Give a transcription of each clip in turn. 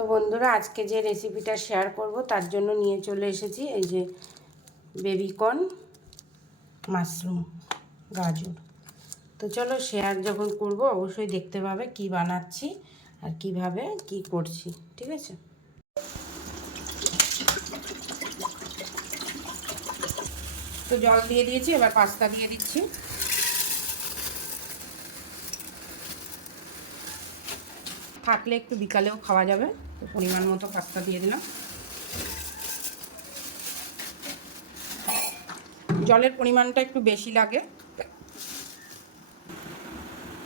তো বন্ধুরা, আজকে যে রেসিপিটা শেয়ার করব তার জন্য নিয়ে চলে এসেছি, এই যে বেবিকর্ন মাশরুম গাজর। তো চলো শেয়ার যখন করব, অবশ্যই দেখতে পাবে কি বানাচ্ছি আর কীভাবে কি করছি, ঠিক আছে? তো জল দিয়ে দিয়েছি, এবার পাস্তা দিয়ে দিচ্ছি। থাকলে একটু বিকালেও খাওয়া যাবে। তো পরিমাণ মতো পাস্তা দিয়ে দিলাম। জলের পরিমাণটা একটু বেশি লাগে।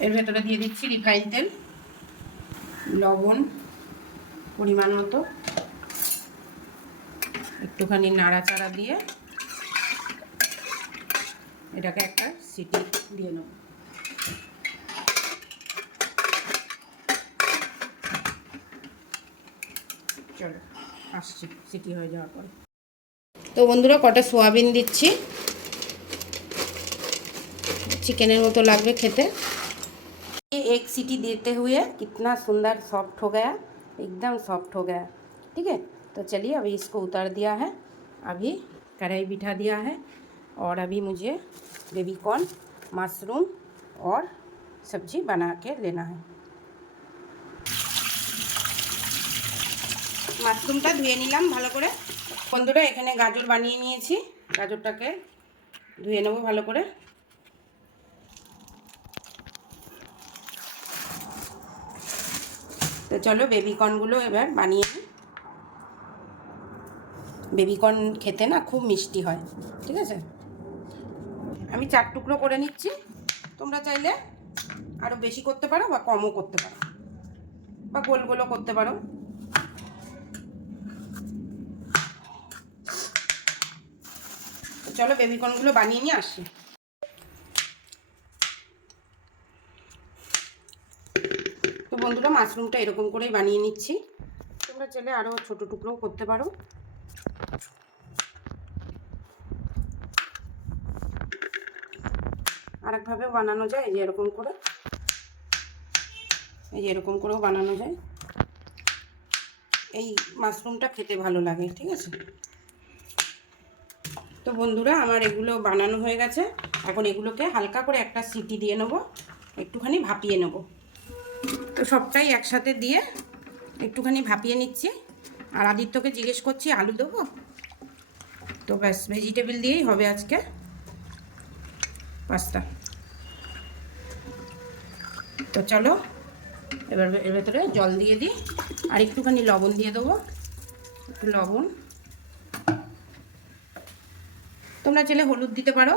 এর ভেতরে দিয়ে দিচ্ছি রিফাইন তেল, লবণ পরিমাণ মতো। একটুখানি নাড়াচাড়া দিয়ে এটাকে একটা সিটি দিয়ে নেব। চলো আসছি সিটি হয়ে যাওয়ার পরে তো বন্ধুরা কটা সোয়াবিন দিচ্ছি চিকেনের মতো লাগবে খেতে एक सीटी देते हुए कितना सुंदर सॉफ्ट हो गया एकदम सॉफ्ट हो गया ठीक है तो चलिए अभी इसको उतार दिया है अभी कढ़ाई बिठा दिया है और अभी मुझे बेबी कॉर्न मशरूम और सब्जी बना के लेना है মাশরুমটা ধুয়ে নিলাম ভালো করে। বন্ধুরা, এখানে গাজর বানিয়ে নিয়েছি। গাজরটাকে ধুয়ে নেব ভালো করে। তো চলো বেবিকর্নগুলো এবার বানিয়ে নিই। বেবিকর্ন খেতে না খুব মিষ্টি হয়, ঠিক আছে? আমি চার টুকরো করে নিচ্ছি। তোমরা চাইলে আরও বেশি করতে পারো বা কমও করতে পারো। বা গোল গোলও করতে পারো। চলো বেবিকর্নগুলো বানিয়ে নিয়ে আসি। তো বন্ধুরা, মাশরুমটা এরকম করেই বানিয়ে নিচ্ছি। তোমরা চাইলে আরও ছোটো টুকরোও করতে পারো। আরেকভাবে বানানো যায়, এই যে এরকম করে। এই যে এরকম করেও বানানো যায়। এই মাশরুমটা খেতে ভালো লাগে, ঠিক আছে? তো বন্ধুরা, আমার এগুলো বানানো হয়ে গেছে। এখন এগুলোকে হালকা করে একটা সিটি দিয়ে নেব। একটুখানি ভাপিয়ে নেব। তো সবটাই একসাথে দিয়ে একটুখানি ভাপিয়ে নিচ্ছি। আর আদিত্যকে জিজ্ঞেস করছি, আলু দেবো? তো ব্যাস ভেজিটেবিল দিয়েই হবে আজকে পাস্তা। তো চলো, এবার এর ভেতরে জল দিয়ে দিই। আর একটুখানি লবণ দিয়ে দেবো। একটু লবণ। তোমরা চাইলে হলুদ দিতে পারো,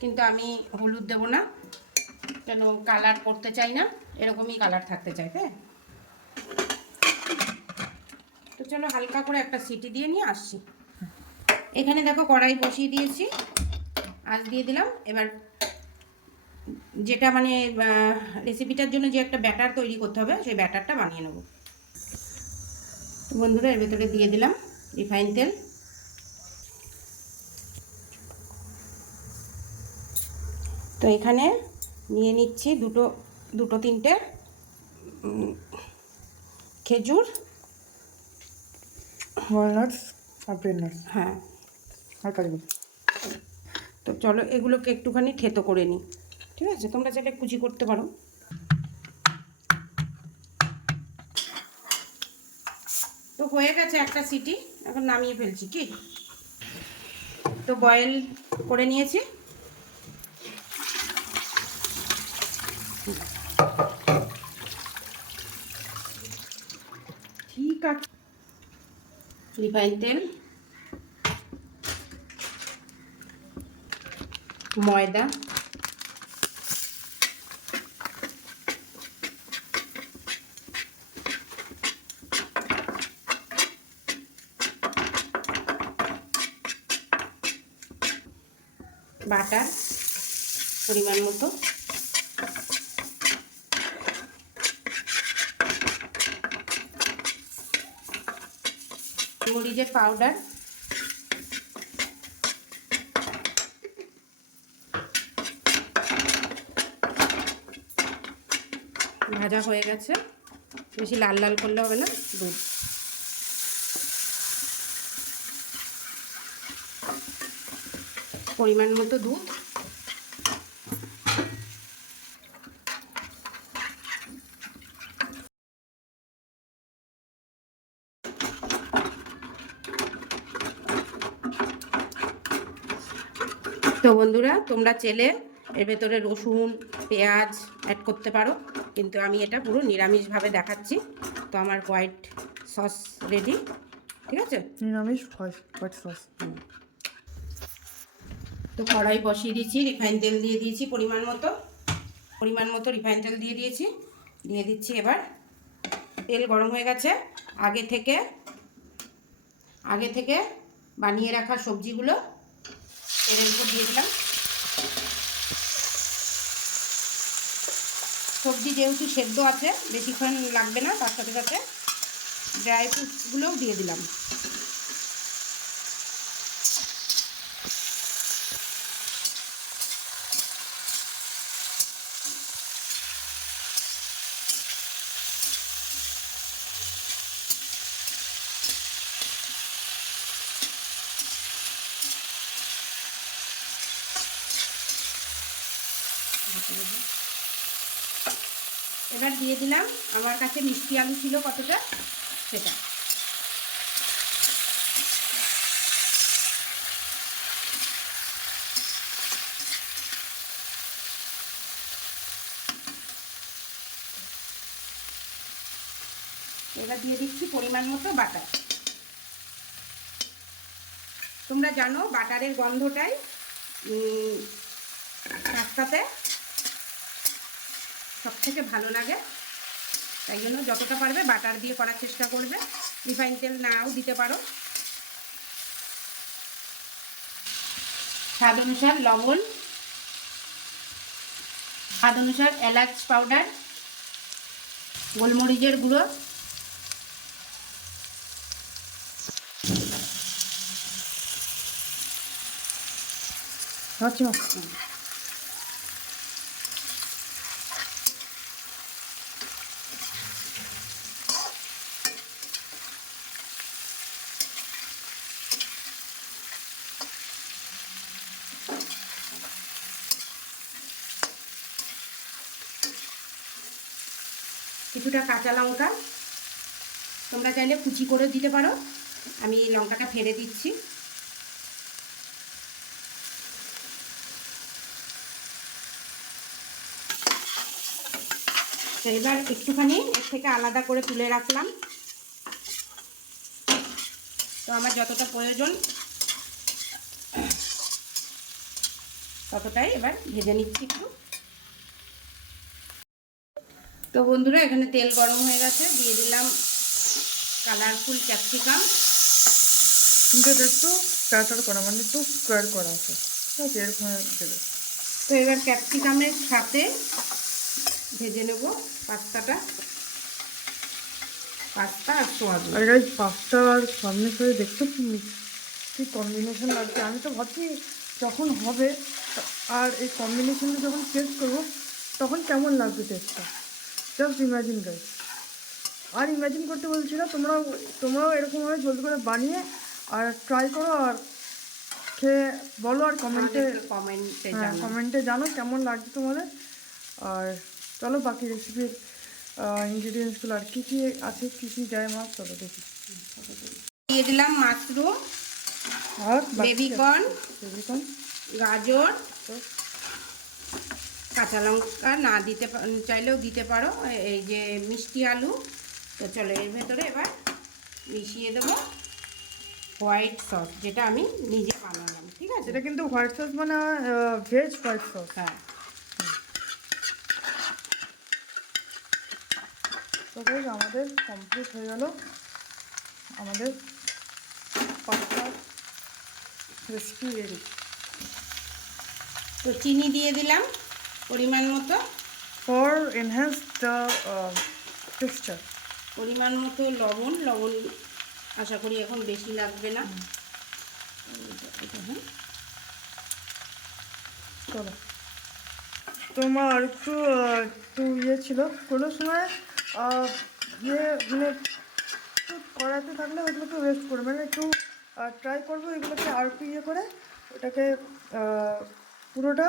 কিন্তু আমি হলুদ দেবো না। কেন কালার করতে চাই না, এরকমই কালার থাকতে চাই হ্যাঁ? তো চলো হালকা করে একটা সিটি দিয়ে নিয়ে আসছি। এখানে দেখো কড়াই বসিয়ে দিয়েছি আজ দিয়ে দিলাম। এবার যেটা মানে রেসিপিটার জন্য যে একটা ব্যাটার তৈরি করতে হবে, সেই ব্যাটারটা বানিয়ে নেব। বন্ধুরা, এর ভেতরে দিয়ে দিলাম রিফাইন তেল। তো এখানে নিয়ে নিচ্ছি দুটো দুটো তিনটে খেজুর ওয়ালনাটস আর পেননাটস হ্যাঁ। আর কাজু তো চলো এগুলোকে একটুখানি থেতো করে নিই। ঠিক আছে? তোমরা চাইলে কুচি করতে পারো। তো হয়ে গেছে একটা সিটি। এখন নামিয়ে ফেলছি কি? তো বয়েল করে নিয়েছি ঠিক আছে রিফাইন তেল ময়দা। বাটার পরিমাণ মতো। মরিচের পাউডার। ভাজা হয়ে গেছে। বেশি লাল লাল করলে হবে না, দুধ। পরিমাণ মতো দুধ। তো বন্ধুরা তোমরা চেলে এর ভেতরে রসুন পেঁয়াজ অ্যাড করতে পারো। কিন্তু আমি এটা পুরো নিরামিষভাবে দেখাচ্ছি। তো আমার হোয়াইট সস রেডি ঠিক আছে? নিরামিষ হোয়াইট হোয়াইট সস তো কড়াই বসিয়ে দিয়েছি রিফাইন তেল দিয়ে দিয়েছি পরিমাণ মতো। পরিমাণ মতো রিফাইন তেল দিয়ে দিয়েছি। দিয়ে দিচ্ছি এবার তেল গরম হয়ে গেছে। আগে থেকে আগে থেকে বানিয়ে রাখা সবজিগুলো তেলের উপর দিয়ে দিলাম। সবজি যেহেতু সেদ্ধ আছে, বেশিক্ষণ লাগবে না, তার সাথে সাথে ড্রাই ফ্রুটসগুলোও দিয়ে দিলাম। এবার দিয়ে দিলাম। আমার কাছে মিষ্টি আলু ছিল কতটা? সেটা। এবার দিয়ে দিচ্ছি পরিমাণ মতো বাটার। তোমরা জানো বাটারের গন্ধটাই উম, পাস্তাতে সব থেকে ভালো লাগে। তাই জন্য যতটা পারবে বাটার দিয়ে করার চেষ্টা করবে। রিফাইন তেল নাও দিতে পারো। স্বাদ অনুসার লবণ। স্বাদ অনুসার এলাচ পাউডার। গোলমরিচের গুঁড়ো। আচ্ছা কিছুটা কাঁচা লঙ্কা। তোমরা চাইলে কুচি করে দিতে পারো। আমি লঙ্কাটা ফেলে দিচ্ছি। এবার একটুখানি এর থেকে আলাদা করে তুলে রাখলাম। তো আমার যতটা প্রয়োজন ততটাই এবার ভেজে নিচ্ছি একটু। তো বন্ধুরা এখানে তেল গরম হয়ে গেছে। দিয়ে দিলাম কালারফুল ক্যাপসিকাম। কিন্তু এটা একটু প্যাটার করা মানে একটু স্কোয়ার করা আছে। ঠিক আছে এরকম দেবে তো এবার ক্যাপসিকামের সাথে ভেজে নেব পাস্তাটা। পাস্তা আর সোয়াবিন। আর গাইজ পাঁচটা আর সামনে করে দেখছ কি কি কম্বিনেশন লাগছে। আমি তো ভাবছি যখন হবে আর এই কম্বিনেশনটা যখন টেস্ট করব তখন কেমন লাগবে টেস্টটা জাস্ট ইমাজিন গাইজ আর ইমাজিন করতে বলছি না তোমরাও তোমরাও এরকমভাবে জলদি করে বানিয়ে আর ট্রাই করো আর খেয়ে বলো আর কমেন্টে কমেন্টে হ্যাঁ কমেন্টে জানো কেমন লাগছে তোমাদের। আর চলো বাকি রেসিপির ইনগ্রিডিয়েন্টসগুলো আর কী কী আছে কী কী যায় মাছ চলো দেখি। দিয়ে দিলাম মাশরুম আর বেবিকর্ন বেবিকর্ন গাজর কাঁচা লঙ্কা না দিতে চাইলেও দিতে পারো। এই যে মিষ্টি আলু তো চলো এর ভেতরে এবার মিশিয়ে দেবো হোয়াইট সস যেটা আমি নিজে বানালাম ঠিক আছে? এটা কিন্তু হোয়াইট সস মানে ভেজ হোয়াইট সস। হ্যাঁ। তো আমাদের কমপ্লিট হয়ে গেল। আমাদের রেসিপি রেডি তো চিনি দিয়ে দিলাম। পরিমাণ মতো? ফর এনহ্যান্স দ্য টেক্সচার পরিমাণ মতো লবণ লবণ আশা করি এখন বেশি লাগবে না। হ্যাঁ। চলো। তোমার একটু একটু ইয়ে ছিল। কোনো সময় ইয়ে মানে একটু কড়াইতে থাকলে ওগুলো একটু ওয়েস্ট করবে। মানে একটু ট্রাই করব এগুলোকে আর একটু ইয়ে করে ওটাকে পুরোটা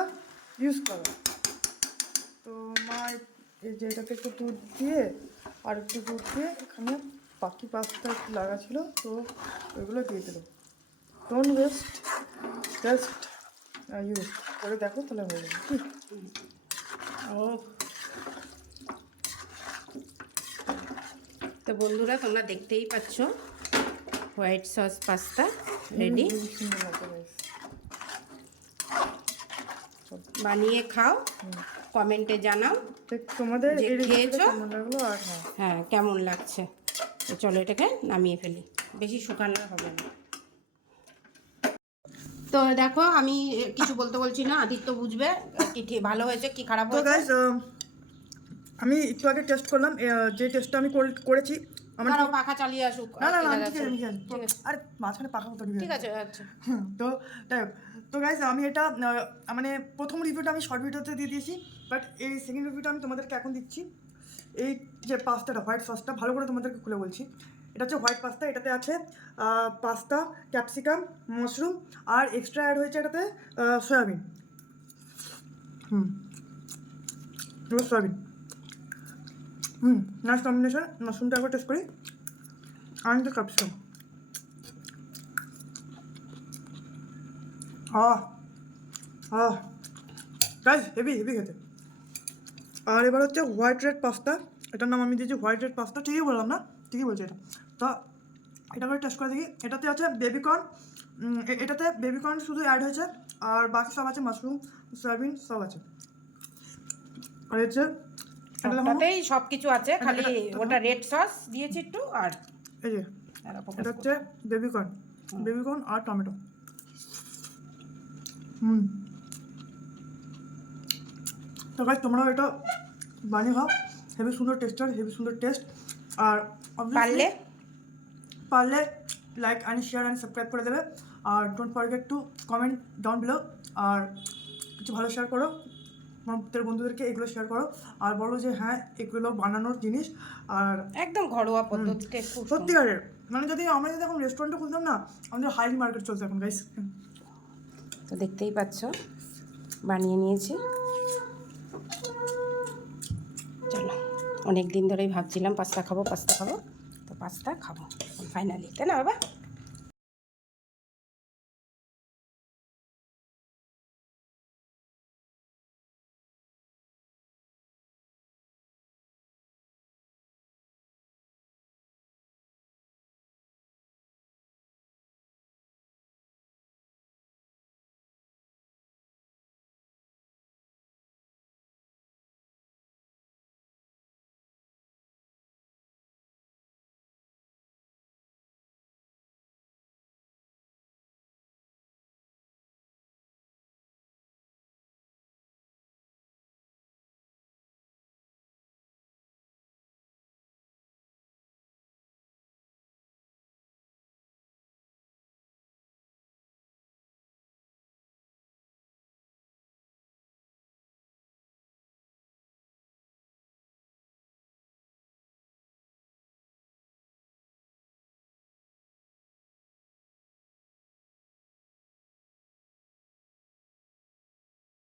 ইউজ করা। তো মা এই যে এটাকে একটু দুধ দিয়ে আর একটু দুধ দিয়ে এখানে বাকি পাস্তা একটু লাগা ছিল তো ওইগুলো দিয়ে দিল ডোন্ট ওয়েস্ট জাস্ট ইউজ করে দেখো তাহলে হয়ে যাবে কি ও তো বন্ধুরা তোমরা দেখতেই পাচ্ছ হোয়াইট সস পাস্তা রেডি বানিয়ে খাও কমেন্টে জানাও তো তোমাদের খেয়েছো? হ্যাঁ। হ্যাঁ কেমন লাগছে? তো চলো এটাকে নামিয়ে ফেলি। বেশি শুকানো হবে না। তো দেখো আমি কিছু বলতে বলছি না আদিত্য বুঝবে কি ঠিক ভালো হয়েছে কি খারাপ হয়েছে? আমি একটু আগে টেস্ট করলাম যে টেস্টটা আমি করে- করেছি আমার পাখা চালিয়ে আসুক। না না। আরে মাঝখানে পাখা মতো ঠিক আছে আচ্ছা। তো তো গাইজ আমি এটা মানে প্রথম রিভিউটা আমি শর্ট ভিডিওতে দিয়ে দিয়েছি। বাট এই সেকেন্ড রিভিউটা আমি তোমাদেরকে এখন দিচ্ছি। এই যে পাস্তাটা হোয়াইট সসটা ভালো করে তোমাদেরকে খুলে বলছি। এটা হচ্ছে হোয়াইট পাস্তা এটাতে আছে পাস্তা ক্যাপসিকাম মাশরুম আর এক্সট্রা অ্যাড হয়েছে এটাতে সয়াবিন হুম। সয়াবিন হুম নাইস কম্বিনেশন মাশরুমটা একবার টেস্ট করি। আমি তো ক্যাপসিকাম আহ গাইজ হেভি হেভি খেতে। আর এবার হচ্ছে হোয়াইট রেড পাস্তা এটার নাম আমি দিয়েছি হোয়াইট রেড পাস্তা ঠিকই বললাম না? ঠিকই বলছি এটা। তো এটা করে টেস্ট করে দেখি। এটাতে আছে বেবিকর্ন এটাতে বেবিকর্ন শুধু অ্যাড হয়েছে আর বাকি সব আছে মাশরুম সয়াবিন সব আছে। আর হচ্ছে এটা দেখো, সবটাতেই সব কিছু আছে খালি ওটা রেড সস দিয়েছি একটু আর এই যে এটা হচ্ছে বেবিকর্ন বেবিকর্ন আর টমেটো হুম। তো গাছ তোমরাও এটা বানিয়ে খাও। হেভি সুন্দর টেস্টার হেভি সুন্দর টেস্ট আর পারলে? পারলে like and share and subscribe করে দেবে। আর don't forget to comment down below আর কিছু ভালো শেয়ার করো। তোমাদের বন্ধুদেরকে এগুলো শেয়ার করো। আর বলো যে হ্যাঁ এগুলো বানানোর জিনিস। আর একদম ঘরোয়া পদ্ধতিতে। সত্যিকারের মানে যদি আমরা যদি এখন রেস্টুরেন্টে খুলতাম না আমাদের হাই মার্কেট চলছে এখন গাইস তো দেখতেই পাচ্ছ বানিয়ে নিয়েছি। অনেক দিন ধরেই ভাবছিলাম, পাস্তা খাব পাস্তা খাব। তো পাস্তা খাব ফাইনালি তাই না বাবা?